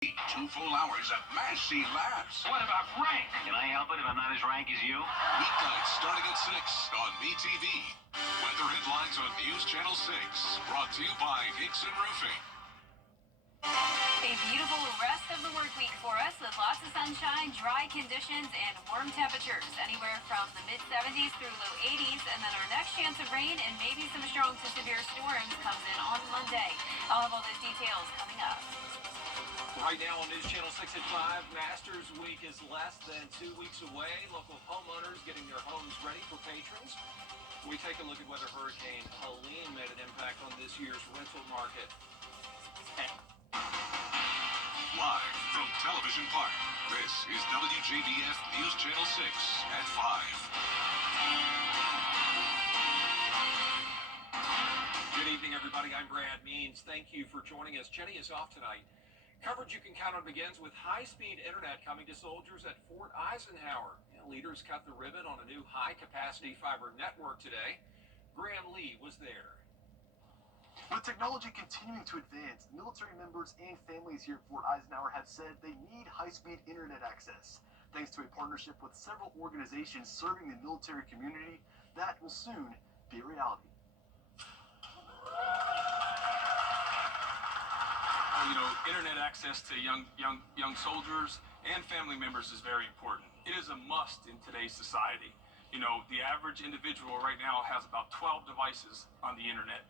2 full hours of mass-see laughs. What about rank? Can I help it if I'm not as rank as you? Weeknights starting at 6 on BTV. Weather headlines on News Channel 6. Brought to you by Hickson Roofing. A beautiful rest of the work week for us with lots of sunshine, dry conditions, and warm temperatures. Anywhere from the mid-70s through low 80s. And then our next chance of rain and maybe some strong to severe storms comes in on Monday. I'll have all those details coming up. Right now on News Channel 6 at 5, Masters Week is less than 2 weeks away. Local homeowners getting their homes ready for patrons. We take a look at whether Hurricane Helene made an impact on this year's rental market. Live from Television Park, this is WJBF News Channel 6 at 5. Good evening, everybody. I'm Brad Means. Thank you for joining us. Jenny is off tonight. Coverage you can count on begins with high-speed internet coming to soldiers at Fort Eisenhower. Leaders cut the ribbon on a new high-capacity fiber network today. Graham Lee was there. With technology continuing to advance, military members and families here at Fort Eisenhower have said they need high-speed internet access. Thanks to a partnership with several organizations serving the military community, that will soon be a reality. Internet access to young soldiers and family members is very important. It is a must in today's society. The average individual right now has about 12 devices on the internet.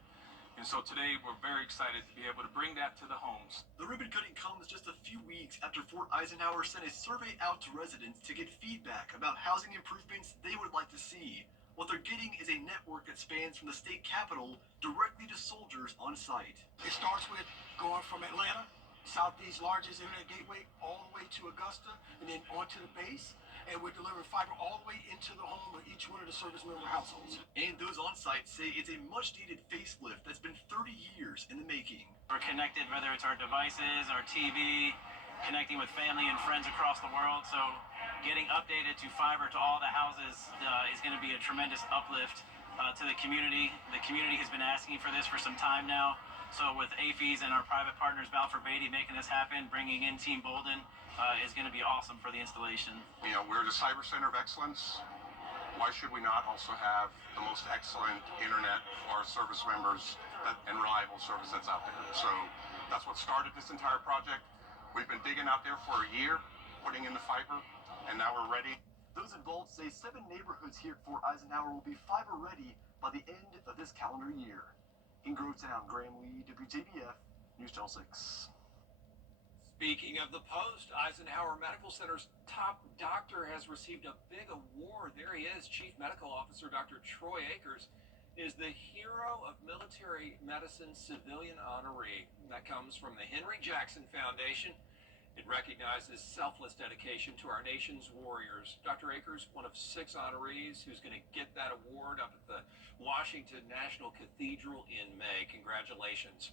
And so today we're very excited to be able to bring that to the homes. The ribbon cutting comes just a few weeks after Fort Eisenhower sent a survey out to residents to get feedback about housing improvements they would like to see. What they're getting is a network that spans from the state capitol directly to soldiers on site. It starts with going from Atlanta, Southeast's largest internet gateway, all the way to Augusta, and then onto the base. And we're delivering fiber all the way into the home of each one of the service member households. And those on site say it's a much-needed facelift that's been 30 years in the making. We're connected, whether it's our devices, our TV, connecting with family and friends across the world. So getting updated to fiber to all the houses is going to be a tremendous uplift to the community. The community has been asking for this for some time now. So with AFES and our private partners, Balfour Beatty, making this happen, bringing in Team Bolden, is going to be awesome for the installation. We're the Cyber Center of Excellence. Why should we not also have the most excellent internet for our service members and reliable service that's out there? So that's what started this entire project. We've been digging out there for a year, putting in the fiber, and now we're ready. Those involved say 7 neighborhoods here at Fort Eisenhower will be fiber ready by the end of this calendar year. In Grovetown, Graham Lee, WJBF, News Channel 6. Speaking of the Post, Eisenhower Medical Center's top doctor has received a big award. There he is. Chief Medical Officer Dr. Troy Akers is the Hero of Military Medicine Civilian Honoree. That comes from the Henry Jackson Foundation. It recognizes selfless dedication to our nation's warriors. Dr. Akers, one of 6 honorees who's going to get that award up at the Washington National Cathedral in May. Congratulations.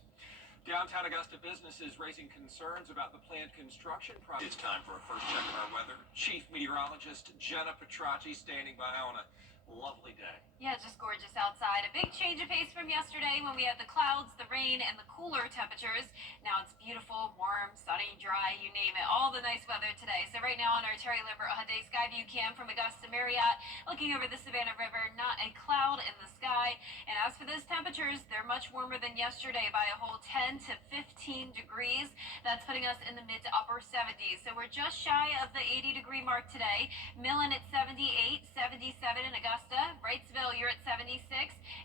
Downtown Augusta businesses raising concerns about the planned construction project. It's time for a first check of our weather. Chief Meteorologist Jenna Petracci standing by on a lovely day. Yeah, just gorgeous outside. A big change of pace from yesterday when we had the clouds, the rain, and the cooler temperatures. Now it's beautiful, warm, sunny, dry, you name it. All the nice weather today. So right now on our Terry Libbert Hyundai Skyview cam from Augusta Marriott, looking over the Savannah River, not a cloud in the sky. And as for those temperatures, they're much warmer than yesterday by a whole 10 to 15 degrees. That's putting us in the mid to upper 70s. So we're just shy of the 80-degree mark today. Millen at 78, 77 in Augusta, Wrightsville, you're at 76,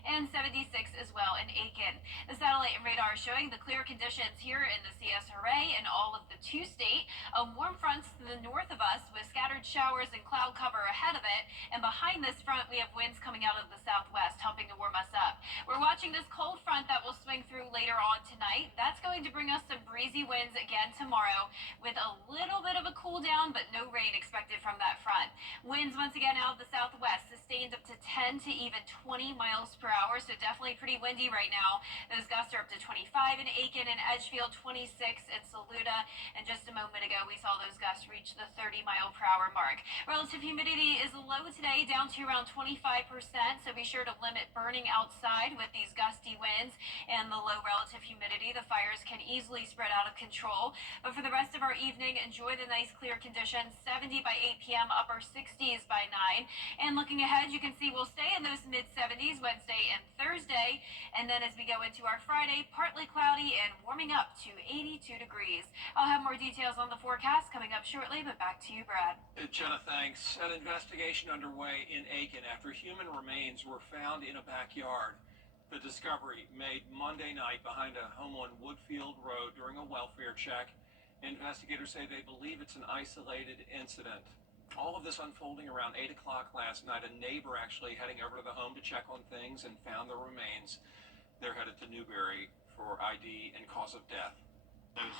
and 76 as well in Aiken. The satellite and radar showing the clear conditions here in the CSRA and all of the 2-state. Warm fronts to the north of us with scattered showers and cloud cover ahead of it. And behind this front, we have winds coming out of the southwest, helping to warm us up. We're watching this cold front that will swing through later on tonight. That's going to bring us some breezy winds again tomorrow with a little bit of a cool down, but no rain expected from that front. Winds once again out of the southwest, sustained up to 10 to even 20 miles per hour, so definitely pretty windy right now. Those gusts are up to 25 in Aiken and Edgefield, 26 in Saluda, and just a moment ago we saw those gusts reach the 30-mile-per-hour mark. Relative humidity is low today, down to around 25%, so be sure to limit burning outside with these gusty winds and the low relative humidity. The fires can easily spread out of control. But for the rest of our evening, enjoy the nice clear conditions. 70 by 8 p.m., upper 60s by 9. And looking ahead, you can see we'll stay in those mid-70s Wednesday and Thursday. And then as we go into our Friday, partly cloudy and warming up to 82 degrees. I'll have more details on the forecast coming up shortly, but back to you, Brad. Jenna, thanks. An investigation underway in Aiken after human remains were found in a backyard. The discovery made Monday night behind a home on Woodfield Road during a welfare check. Investigators say they believe it's an isolated incident. All of this unfolding around 8 o'clock last night. A neighbor actually heading over to the home to check on things and found the remains. They're headed to Newberry for ID and cause of death. Those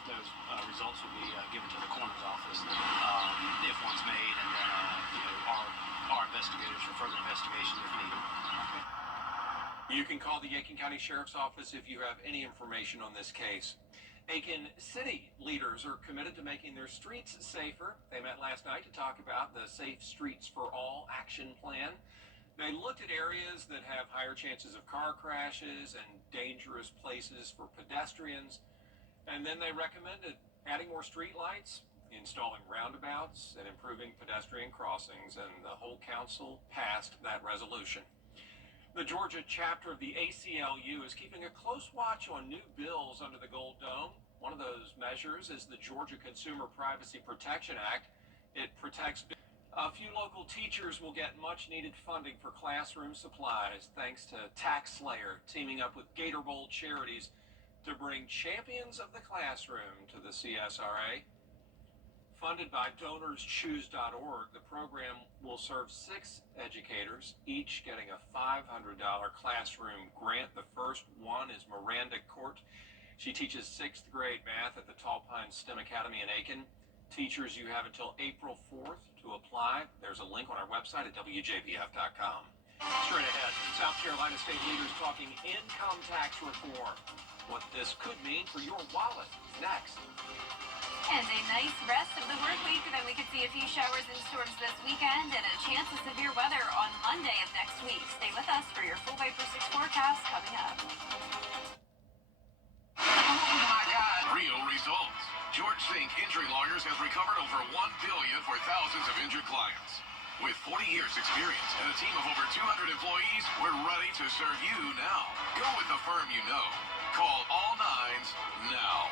results will be given to the coroner's office if one's made, and then our investigators for further investigation if needed. You can call the Aiken County Sheriff's Office if you have any information on this case. Aiken City leaders are committed to making their streets safer. They met last night to talk about the Safe Streets for All action plan. They looked at areas that have higher chances of car crashes and dangerous places for pedestrians. And then they recommended adding more street lights, installing roundabouts, and improving pedestrian crossings. And the whole council passed that resolution. The Georgia chapter of the ACLU is keeping a close watch on new bills under the Gold Dome. One of those measures is the Georgia Consumer Privacy Protection Act. It protects. A few local teachers will get much-needed funding for classroom supplies thanks to Tax Slayer teaming up with Gator Bowl Charities to bring champions of the classroom to the CSRA. Funded by DonorsChoose.org, the program will serve 6 educators, each getting a $500 classroom grant. The first one is Miranda Court. She teaches 6th grade math at the Tall Pines STEM Academy in Aiken. Teachers, you have until April 4th to apply. There's a link on our website at WJBF.com. Straight ahead, South Carolina state leaders talking income tax reform. What this could mean for your wallet. Next. And a nice rest of the work week. Then we could see a few showers and storms this weekend and a chance of severe weather on Monday of next week. Stay with us for your full Viper 6 forecast coming up. Real results. George Fink Injury Lawyers has recovered over $1 billion for thousands of injured clients. With 40 years experience and a team of over 200 employees, we're ready to serve you now. Go with the firm you know. Call all 9s now.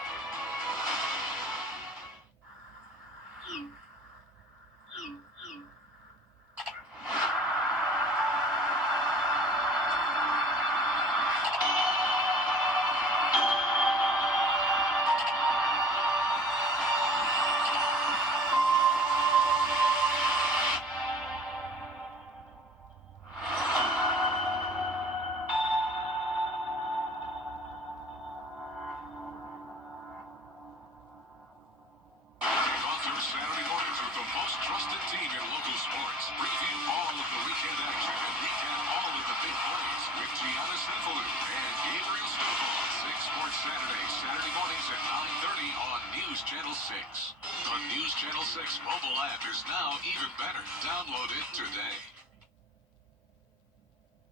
Saturday mornings with the most trusted team in local sports. Preview all of the weekend action and recap all of the big plays with Gianna Stenfalou and Gabriel Stoffel on 6 Sports Saturday, Saturday mornings at 9:30 on News Channel 6. The News Channel 6 mobile app is now even better. Download it today.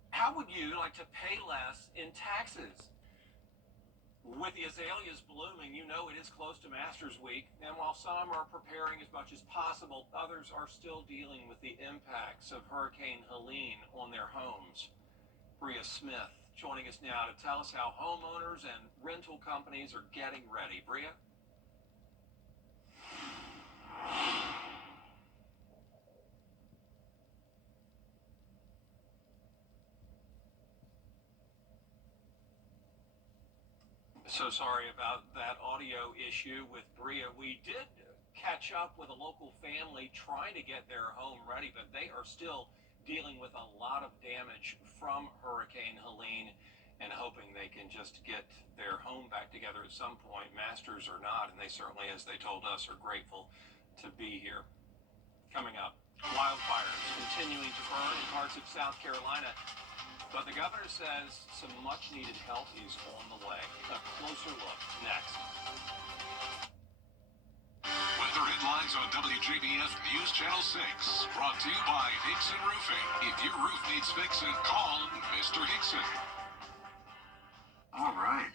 How would you like to pay less in taxes? With the azaleas blooming, you know it is close to Masters Week, and while some are preparing as much as possible, others are still dealing with the impacts of Hurricane Helene on their homes. Bria Smith joining us now to tell us how homeowners and rental companies are getting ready. Bria? So sorry about that audio issue with Bria. We did catch up with a local family trying to get their home ready, but they are still dealing with a lot of damage from Hurricane Helene and hoping they can just get their home back together at some point. Masters or not, and they certainly, as they told us, are grateful to be here. Coming up, wildfires continuing to burn in parts of South Carolina. But the governor says some much-needed help is on the way. A closer look next. Weather headlines on WJBF News Channel 6. Brought to you by Hickson Roofing. If your roof needs fixing, call Mr. Hickson. All right.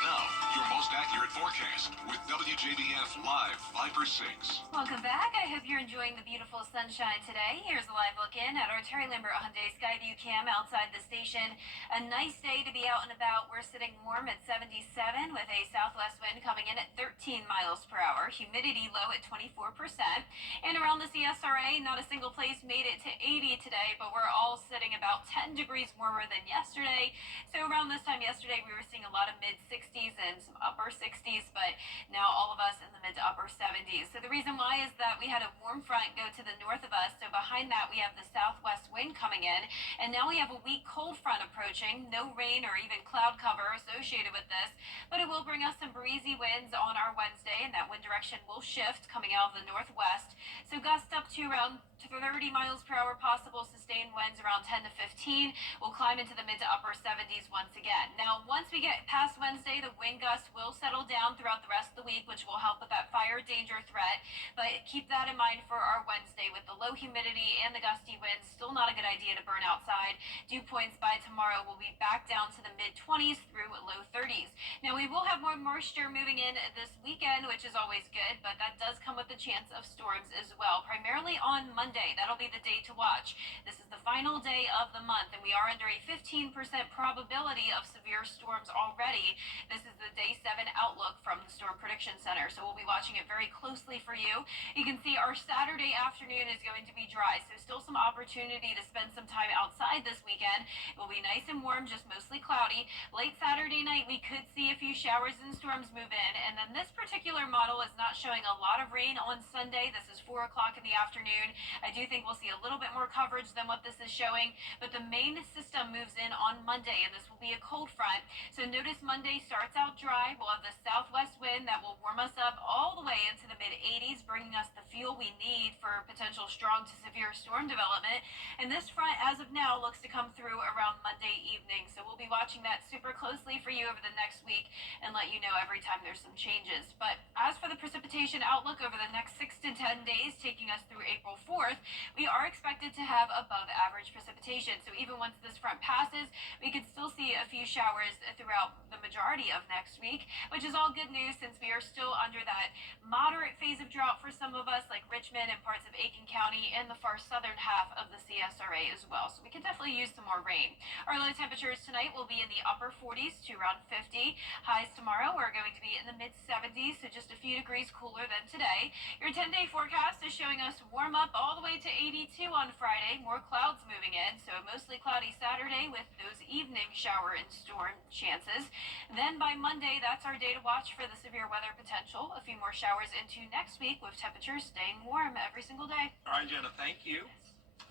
Now, your most accurate forecast with WJBF Live 5/6. Welcome back. I hope you're enjoying the beautiful sunshine today. Here's a live look in at our Terry Lambert Hyundai Skyview cam outside the station. A nice day to be out and about. We're sitting warm at 77 with a southwest wind coming in at 13 miles per hour. Humidity low at 24%. And around the CSRA, not a single place made it to 80 today, but we're all sitting about 10 degrees warmer than yesterday. So around this time yesterday, we were seeing a lot of mid-60s and some upper 60s, but now all of us in the mid to upper 70s. So the reason why is that we had a warm front go to the north of us. So behind that, we have the southwest wind coming in, and now we have a weak cold front approaching. No rain or even cloud cover associated with this, but it will bring us some breezy winds on our Wednesday, and that wind direction will shift coming out of the northwest. So gusts up to around 30 miles per hour, possible sustained winds around 10 to 15. We'll climb into the mid to upper 70s once again. Now, once we get past Wednesday, the wind gusts will settle down throughout the rest of the week, which will help with that fire danger threat. But keep that in mind for our Wednesday with the low humidity and the gusty winds. Still not a good idea to burn outside. Dew points by tomorrow will be back down to the mid 20s through low 30s. Now, we will have more moisture moving in this weekend, which is always good, but that does come with the chance of storms as well, primarily on Monday. That'll be the day to watch. This is the final day of the month, and we are under a 15% probability of severe storms already. This is the day 7 outlook from the Storm Prediction Center, so we'll be watching it very closely for you. You can see our Saturday afternoon is going to be dry, so still some opportunity to spend some time outside this weekend. It will be nice and warm, just mostly cloudy. Late Saturday night, we could see a few showers and storms move in, and then this particular model is not showing a lot of rain on Sunday. This is 4 o'clock in the afternoon. I do think we'll see a little bit more coverage than what this is showing, but the main system moves in on Monday, and this will be a cold front. So notice Monday starts out dry. We'll have the southwest wind that will warm us up all the way into the mid-80s, bringing us the fuel we need for potential strong to severe storm development. And this front, as of now, looks to come through around Monday evening. So we'll be watching that super closely for you over the next week and let you know every time there's some changes. But as for the precipitation outlook over the next 6 to 10 days, taking us through April 4th, we are expected to have above average precipitation. So even once this front passes, we could still see a few showers throughout the majority of next week, which is all good news since we are still under that moderate phase of drought for some of us, like Richmond and parts of Aiken County and the far southern half of the CSRA as well. So we could definitely use some more rain. Our low temperatures tonight will be in the upper 40s to around 50. Highs tomorrow are going to be in the mid 70s, so just a few degrees cooler than today. Your 10-day forecast is showing us warm up all the way to 82 on Friday. More clouds moving in, so a mostly cloudy Saturday with those evening shower and storm chances. Then by Monday, that's our day to watch for the severe weather potential. A few more showers into next week with temperatures staying warm every single day. All right, Jenna, thank you.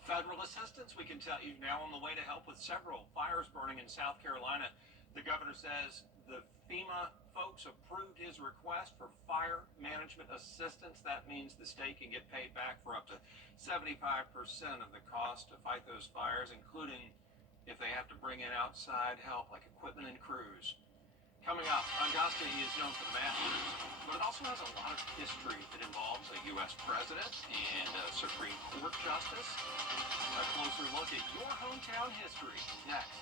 Federal assistance, we can tell you, now on the way to help with several fires burning in South Carolina. The governor says the FEMA folks approved his request for fire management assistance. That means the state can get paid back for up to 75% of the cost to fight those fires, including if they have to bring in outside help like equipment and crews. Coming up, Augusta is known for the Masters, but it also has a lot of history that involves a U.S. president and a Supreme Court justice. A closer look at your hometown history next.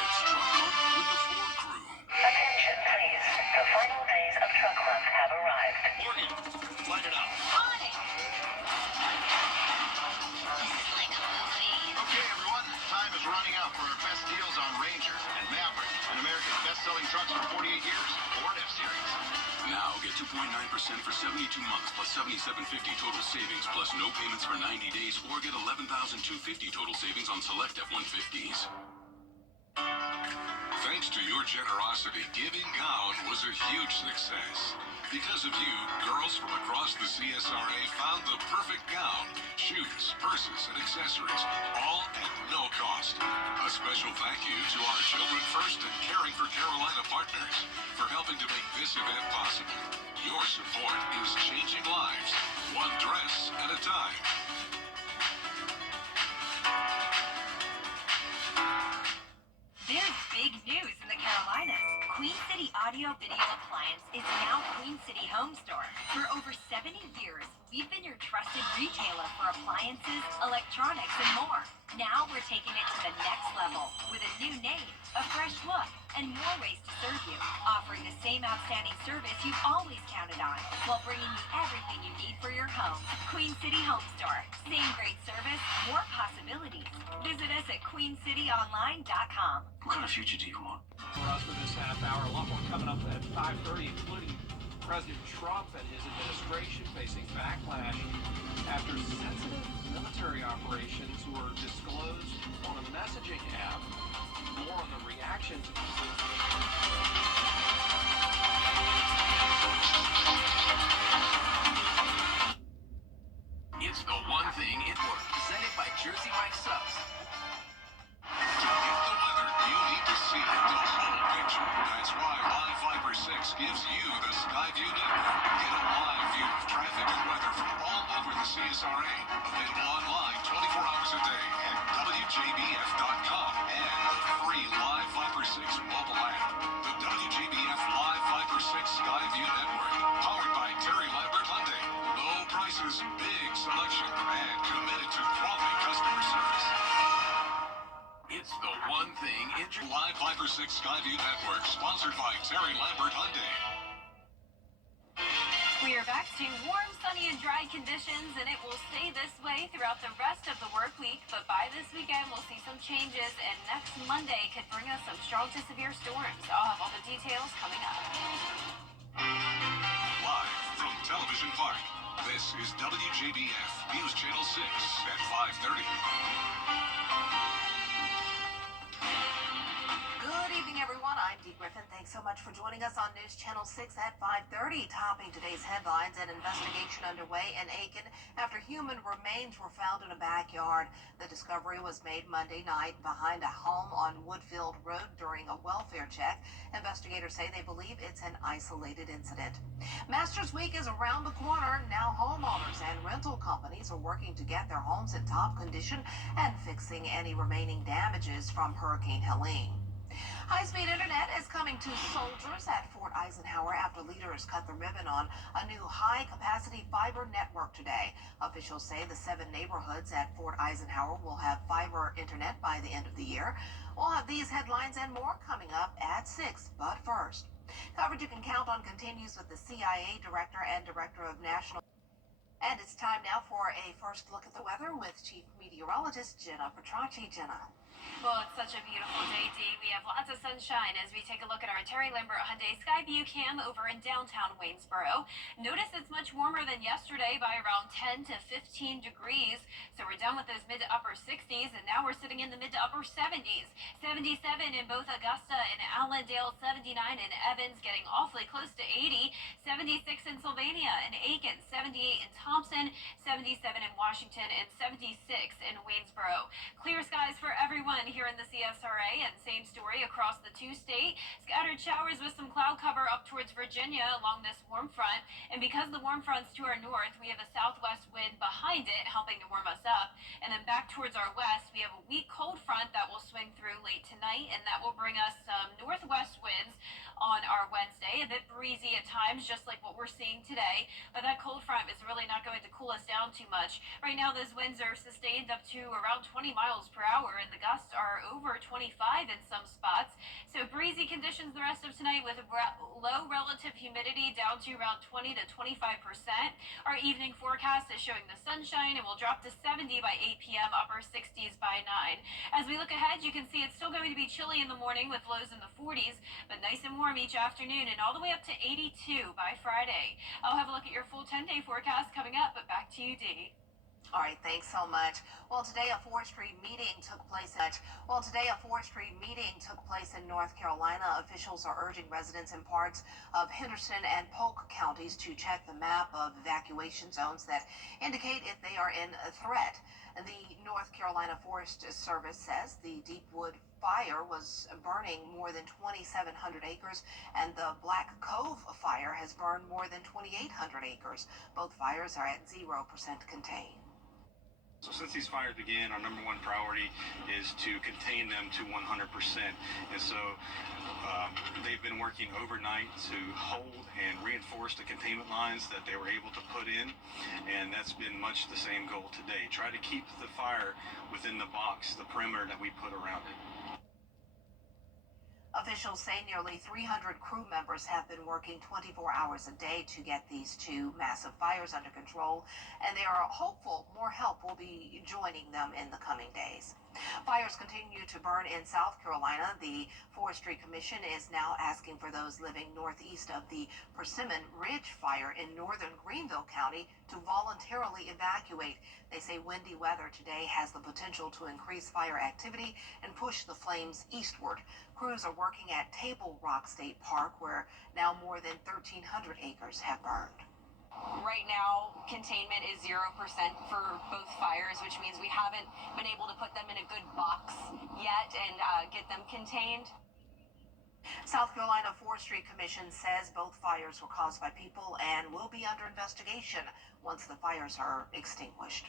It's Truck Month with the Ford Crew. Attention, please. The final days of Truck Month have arrived. Morgan, light it up. Okay, everyone, time is running out for our best deals on Ranger and Maverick, and America's best-selling trucks for 48 years, Ford F-Series. Now get 2.9% for 72 months plus $7,750 total savings plus no payments for 90 days, or get $11,250 total savings on select F-150s. Thank Thanks to your generosity, Giving Gown was a huge success. Because of you, girls from across the CSRA found the perfect gown, shoes, purses, and accessories, all at no cost. A special thank you to our Children First and Caring for Carolina partners for helping to make this event possible. Your support is changing lives, one dress at a time. There's big news in the Carolinas. Queen City Audio Video Appliance is now Queen City Home Store. For over 70 years, we've been your trusted retailer for appliances, electronics, and more. Now we're taking it to the next level with a new name, a fresh look, and more ways to serve you, offering the same outstanding service you've always counted on while bringing you everything you need for your home. Queen City Home Store. Same great service, more possibilities. Visit us at queencityonline.com. What kind of future do you want? For us for this half hour, a lot more coming up at 5:30, including President Trump and his administration facing backlash after sensitive military operations were disclosed on a messaging app. More on the reaction to It's the one thing it works. Presented by Jersey Mike Subs. To get the weather, you need to see the whole picture. That's why Live Fiber 6 gives you the Skyview network. Get a live view of traffic and weather from all over the CSRA. Available online 24 hours a day at WJBF.com and the free Live Fiber 6 mobile app. The WJBF Live Fiber 6 Skyview network. Powered by Terry Lambert Hyundai. Low prices, big selection, and committed to quality customer service. It's the one thing in your Live Fiber 6 Skyview network, sponsored by Terry Lambert Hyundai. We are back to warm, sunny, and dry conditions, and it will stay this way throughout the rest of the work week. But by this weekend, we'll see some changes, and next Monday could bring us some strong to severe storms. I'll have all the details coming up. Live from Television Park, this is WJBF News Channel 6 at 5:30. Good evening, everyone. I'm Dee Griffin. Thanks so much for joining us on News Channel 6 at 5:30. Topping today's headlines, an investigation underway in Aiken after human remains were found in a backyard. The discovery was made Monday night behind a home on Woodfield Road during a welfare check. Investigators say they believe it's an isolated incident. Masters Week is around the corner. Now homeowners and rental companies are working to get their homes in top condition and fixing any remaining damages from Hurricane Helene. High-speed internet is coming to soldiers at Fort Eisenhower after leaders cut the ribbon on a new high-capacity fiber network today. Officials say the 7 neighborhoods at Fort Eisenhower will have fiber internet by the end of the year. We'll have these headlines and more coming up at 6, but first. Coverage you can count on continues with the CIA Director and Director of National. And it's time now for a first look at the weather with Chief Meteorologist Jenna Petracci. Jenna. Well, it's such a beautiful day, Dee. We have lots of sunshine as we take a look at our Terry Lambert Hyundai Skyview cam over in downtown Waynesboro. Notice it's much warmer than yesterday by around 10 to 15 degrees. So we're done with those mid to upper 60s, and now we're sitting in the mid to upper 70s. 77 in both Augusta and Allendale, 79 in Evans, getting awfully close to 80. 76 in Sylvania and Aiken, 78 in Thompson, 77 in Washington, and 76 in Waynesboro. Clear skies for everyone here in the CSRA, and same story across the 2-state. Scattered showers with some cloud cover up towards Virginia along this warm front, and because the warm front's to our north, we have a southwest wind behind it helping to warm us up, and then back towards our west, we have a weak cold front that will swing through late tonight, and that will bring us some northwest winds on our Wednesday. A bit breezy at times, just like what we're seeing today, but that cold front is really not going to cool us down too much. Right now, those winds are sustained up to around 20 miles per hour, and the gusts are over 25 in some spots. So breezy conditions the rest of tonight with low relative humidity down to around 20 to 25%. Our evening forecast is showing the sunshine, and will drop to 70 by 8 p.m., upper 60s by 9. As we look ahead, you can see it's still going to be chilly in the morning with lows in the 40s, but nice and warm each afternoon, and all the way up to 82 by Friday. I'll have a look at your full 10-day forecast coming up, but back to you, Dee. All right, thanks so much. Well, today a forestry meeting took place in North Carolina. Officials are urging residents in parts of Henderson and Polk counties to check the map of evacuation zones that indicate if they are in a threat. The North Carolina Forest Service says the Deepwood fire was burning more than 2,700 acres, and the Black Cove fire has burned more than 2,800 acres. Both fires are at 0% contained. So since these fires began, our number one priority is to contain them to 100%. And so they've been working overnight to hold and reinforce the containment lines that they were able to put in. And that's been much the same goal today. Try to keep the fire within the box, the perimeter that we put around it. Officials say nearly 300 crew members have been working 24 hours a day to get these two massive fires under control, and they are hopeful more help will be joining them in the coming days. Fires continue to burn in South Carolina. The Forestry Commission is now asking for those living northeast of the Persimmon Ridge fire in northern Greenville County to voluntarily evacuate. They say windy weather today has the potential to increase fire activity and push the flames eastward. Crews are working at Table Rock State Park, where now more than 1,300 acres have burned. Right now, containment is 0% for both fires, which means we haven't been able to put them in a good box yet and get them contained. South Carolina Forestry Commission says both fires were caused by people and will be under investigation once the fires are extinguished.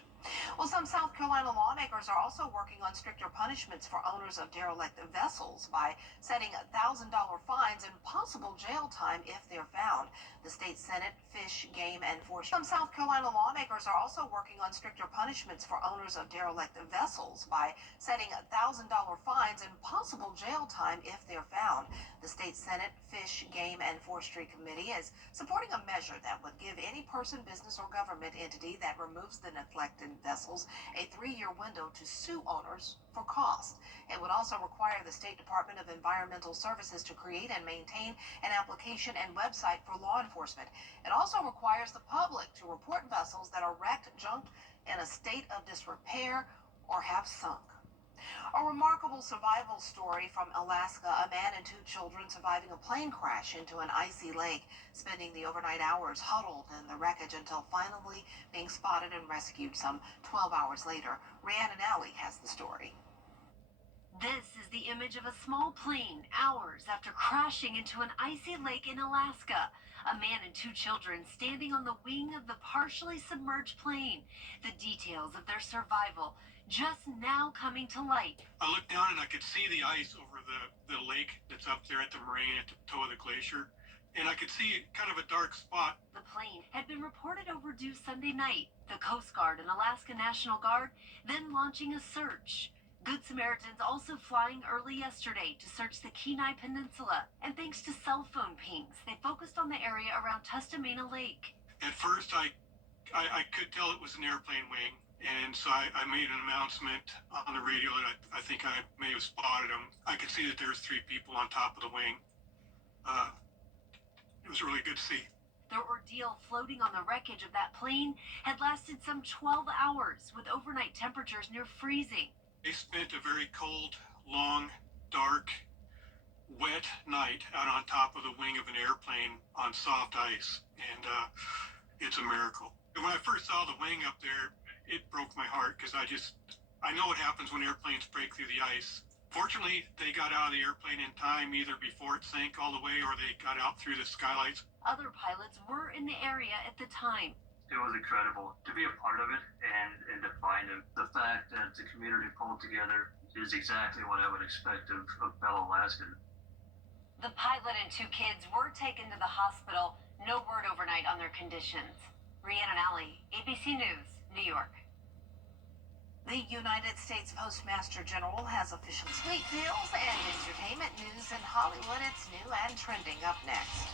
Well, some South Carolina lawmakers are also working on stricter punishments for owners of derelict vessels by setting $1,000 fines and possible jail time if they're found. The state Senate Fish, Game, and Forestry. Some South Carolina lawmakers are also working on stricter punishments for owners of derelict vessels by setting $1,000 fines and possible jail time if they're found. The state Senate Fish, Game, and Forestry Committee is supporting a measure that would give any person, business, or government entity that removes the neglected vessels a 3-year window to sue owners for cost. It would also require the State Department of Environmental Services to create and maintain an application and website for law enforcement. It also requires the public to report vessels that are wrecked, junked, in a state of disrepair, or have sunk. A remarkable survival story from Alaska. A man and 2 children surviving a plane crash into an icy lake, spending the overnight hours huddled in the wreckage until finally being spotted and rescued some 12 hours later. Rhiannon Alley has the story. This is the image of a small plane hours after crashing into an icy lake in Alaska. A man and 2 children standing on the wing of the partially submerged plane. The details of their survival just now coming to light. I looked down and I could see the ice over the lake that's up there at the moraine at the toe of the glacier. And I could see kind of a dark spot. The plane had been reported overdue Sunday night. The Coast Guard and Alaska National Guard then launching a search. Good Samaritans also flying early yesterday to search the Kenai Peninsula. And thanks to cell phone pings, they focused on the area around Tustamena Lake. At first, I could tell it was an airplane wing. And so I made an announcement on the radio that I think I may have spotted them. I could see that there's 3 people on top of the wing. It was really good to see. Their ordeal floating on the wreckage of that plane had lasted some 12 hours with overnight temperatures near freezing. They spent a very cold, long, dark, wet night out on top of the wing of an airplane on soft ice. And it's a miracle. And when I first saw the wing up there, it broke my heart because I know what happens when airplanes break through the ice. Fortunately, they got out of the airplane in time, either before it sank all the way or they got out through the skylights. Other pilots were in the area at the time. It was incredible to be a part of it and to find him. The fact that the community pulled together is exactly what I would expect of fellow Alaskans. The pilot and 2 kids were taken to the hospital. No word overnight on their conditions. Rhiannon Alley, ABC News, New York. The United States Postmaster General has official sweet deals and entertainment news in Hollywood. It's new and trending up next.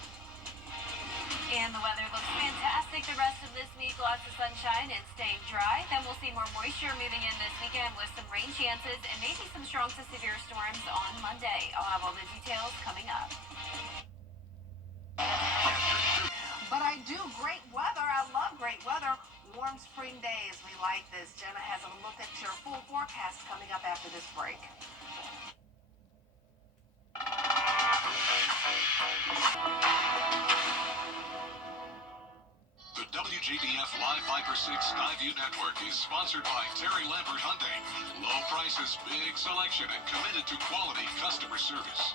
And the weather looks fantastic the rest of this week. Lots of sunshine and staying dry. Then we'll see more moisture moving in this weekend with some rain chances and maybe some strong to severe storms on Monday. I'll have all the details coming up. But I do great weather. I love great weather. warm spring days. We like this. Jenna has a look at your full forecast coming up after this break. The WJBF Live Viper 6 Skyview Network is sponsored by Terry Lambert Hyundai. Low prices, big selection, and committed to quality customer service.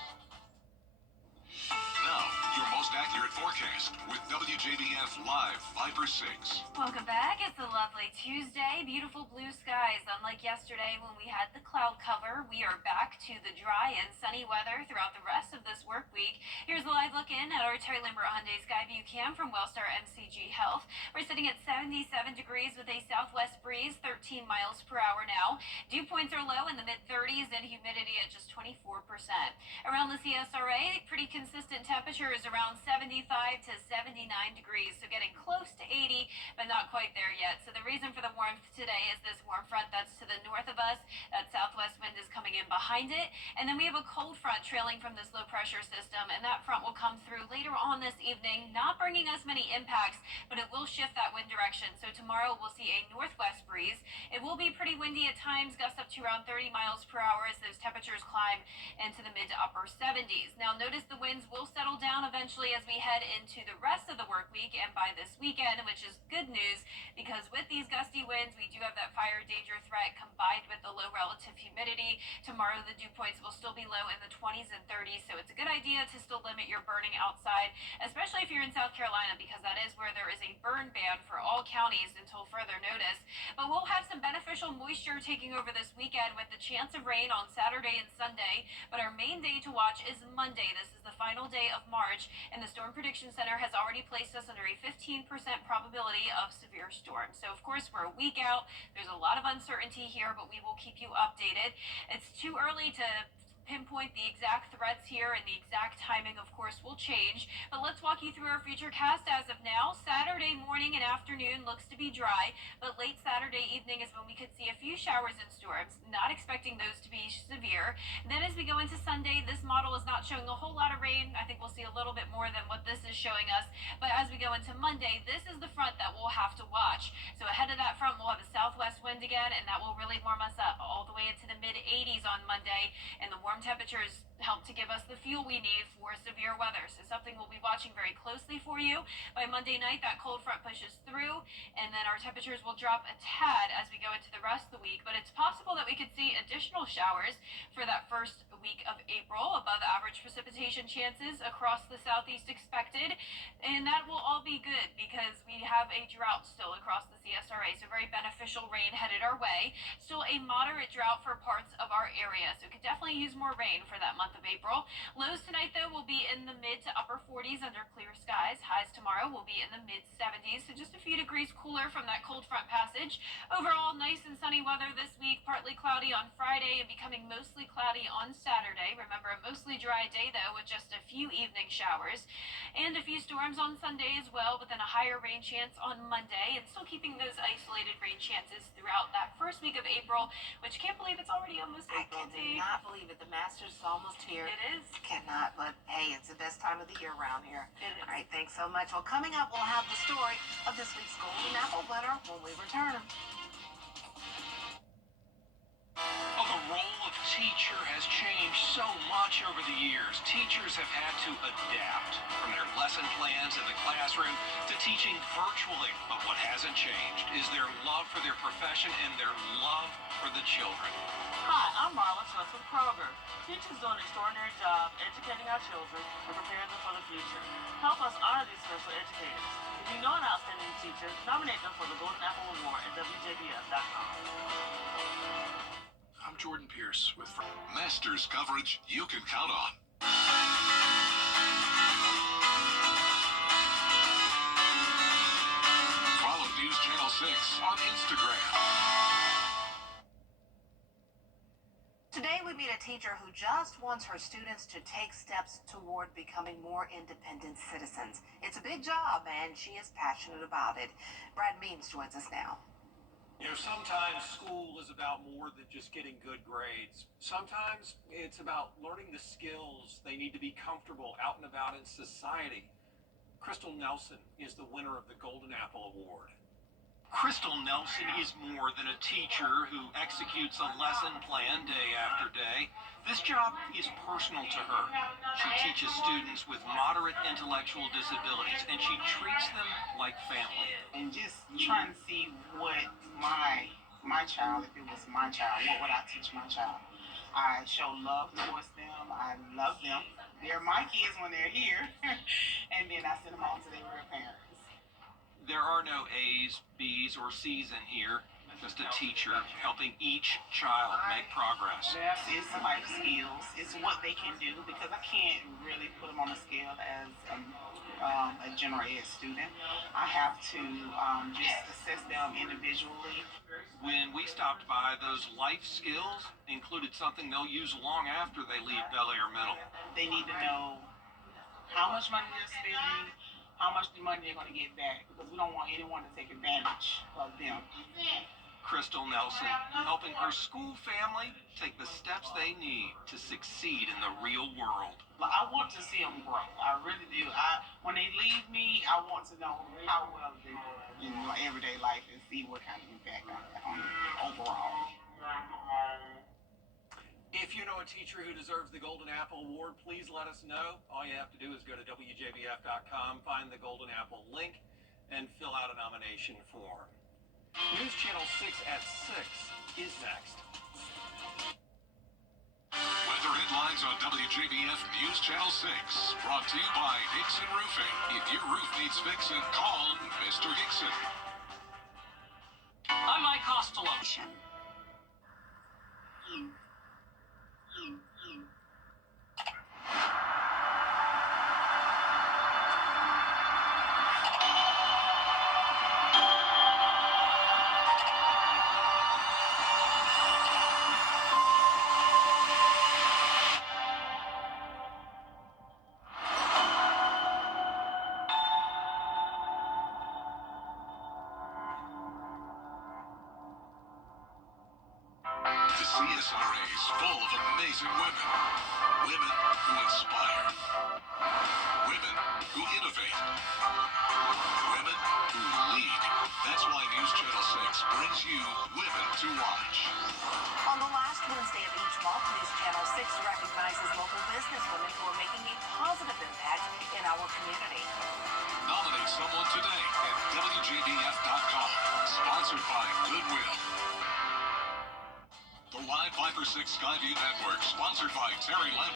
Now, your most accurate forecast with WJBF Live Viper 6. Welcome back. It's a lovely Tuesday. Beautiful blue skies. Unlike yesterday when we had the cloud cover, we are back to the dry and sunny weather throughout the rest of this work week. Here's a live look in at our Terry Lambert Hyundai Skyview Cam from Wellstar MCG Health. We're sitting at 77 degrees with a southwest breeze, 13 miles per hour now. Dew points are low in the mid-30s and humidity at just 24%. Around the CSRA, pretty consistent temperatures around 75 to 79 degrees, so getting close to 80, but not quite there yet. So the reason for the warmth today is this warm front that's to the north of us. That southwest wind is coming in behind it, and then we have a cold front trailing from this low pressure system, and that front will come through later on this evening, not bringing us many impacts, but it will shift that wind direction. So tomorrow we'll see a northwest breeze. It will be pretty windy at times, gusts up to around 30 miles per hour as those temperatures climb into the mid to upper 70s. Now notice the winds will settle down eventually as we head into the rest of the work week and by this weekend, which is good news because with these gusty winds, we do have that fire danger threat combined with the low relative humidity. Tomorrow, the dew points will still be low in the 20s and 30s, so it's a good idea to still limit your burning outside, especially if you're in South Carolina, because that is where there is a burn ban for all counties until further notice. But we'll have some beneficial moisture taking over this weekend with the chance of rain on Saturday and Sunday, but our main day to watch is Monday. This is the final day of March, and the Storm Prediction Center has already placed us under a 15% probability of severe storms. So, of course, we're a week out. There's a lot of uncertainty here, but we will keep you updated. It's too early to pinpoint the exact threats here, and the exact timing, of course, will change. But let's walk you through our future cast as of now. Saturday morning and afternoon looks to be dry, but late Saturday evening is when we could see a few showers and storms. Not expecting those to be severe. Then as we go into Sunday, this model is not showing a whole lot of rain. I think we'll see a little bit more than what this is showing us. But as we go into Monday, this is the front that we'll have to watch. So ahead of that front, we'll have a southwest wind again, and that will really warm us up all the way into the mid-80s on Monday, and the warm temperatures help to give us the fuel we need for severe weather. So something we'll be watching very closely for you. By Monday night, that cold front pushes through, and then our temperatures will drop a tad as we go into the rest of the week. But it's possible that we could see additional showers for that first week of April, above average precipitation chances across the southeast expected, and that will all be good because we have a drought still across the CSRA, so very beneficial rain headed our way. Still a moderate drought for parts of our area, so could definitely use more rain for that month of April. Lows tonight, though, will be in the mid to upper 40s under clear skies. Highs tomorrow will be in the mid 70s, so just a few degrees cooler from that cold front passage. Overall, nice and sunny weather this week, partly cloudy on Friday and becoming mostly cloudy on Saturday. Remember, a mostly dry day, though, with just a few evening showers. And a few storms on Sunday as well, but then a higher rain chance on Monday, and still keeping those isolated rain chances throughout that first week of April, which can't believe it's already almost April. I cannot believe it. The Masters is almost here. It is. Cannot, but hey, it's the best time of the year around here. It is. All right, thanks so much. Well, coming up, we'll have the story of this week's Golden Apple winner when we return. Well, the role of teacher has changed so much over the years. Teachers have had to adapt from their lesson plans in the classroom to teaching virtually. But what hasn't changed is their love for their profession and their love for the children. Hi, I'm Marla Schultz with Kroger. Teachers do an extraordinary job educating our children and preparing them for the future. Help us honor these special educators. If you know an outstanding teacher, nominate them for the Golden Apple Award at WJBF.com. I'm Jordan Pierce with Masters coverage you can count on. Follow News Channel 6 on Instagram. Today we meet a teacher who just wants her students to take steps toward becoming more independent citizens. It's a big job, and she is passionate about it. Brad Means joins us now. You know, sometimes school is about more than just getting good grades. Sometimes it's about learning the skills they need to be comfortable out and about in society. Crystal Nelson is the winner of the Golden Apple Award. Crystal Nelson is more than a teacher who executes a lesson plan day after day. This job is personal to her. She teaches students with moderate intellectual disabilities, and she treats them like family. And just trying to see what my child, if it was my child, what would I teach my child? I show love towards them. I love them. They're my kids when they're here, and then I send them on to their real parents. There are no A's, B's, or C's in here. Just a teacher helping each child make progress. It's life skills. It's what they can do, because I can't really put them on a scale as a general ed student. I have to just assess them individually. When we stopped by, those life skills included something they'll use long after they leave Bel Air Middle. They need to know how much money they're spending, how much money they're going to get back, because we don't want anyone to take advantage of them. Crystal Nelson, helping her school family take the steps they need to succeed in the real world. I want to see them grow. I really do. When they leave me, I want to know how well they do in everyday life and see what kind of impact I have on them overall. If you know a teacher who deserves the Golden Apple Award, please let us know. All you have to do is go to WJBF.com, find the Golden Apple link, and fill out a nomination form. News Channel 6 at 6 is next. Weather headlines on WJBF News Channel 6. Brought to you by Hickson Roofing. If your roof needs fixing, call Mr. Hickson. I'm Mike Costello. The CSRA is full of amazing women. Women who inspire. Women who innovate. Women who lead. That's why News Channel 6 brings you Women to Watch. On the last Wednesday of each month, News Channel 6 recognizes local businesswomen who are making a positive impact in our community. Nominate someone today at WJBF.com. Sponsored by Goodwill. The Live Viper 6 Skyview Network, sponsored by Terry Lamb.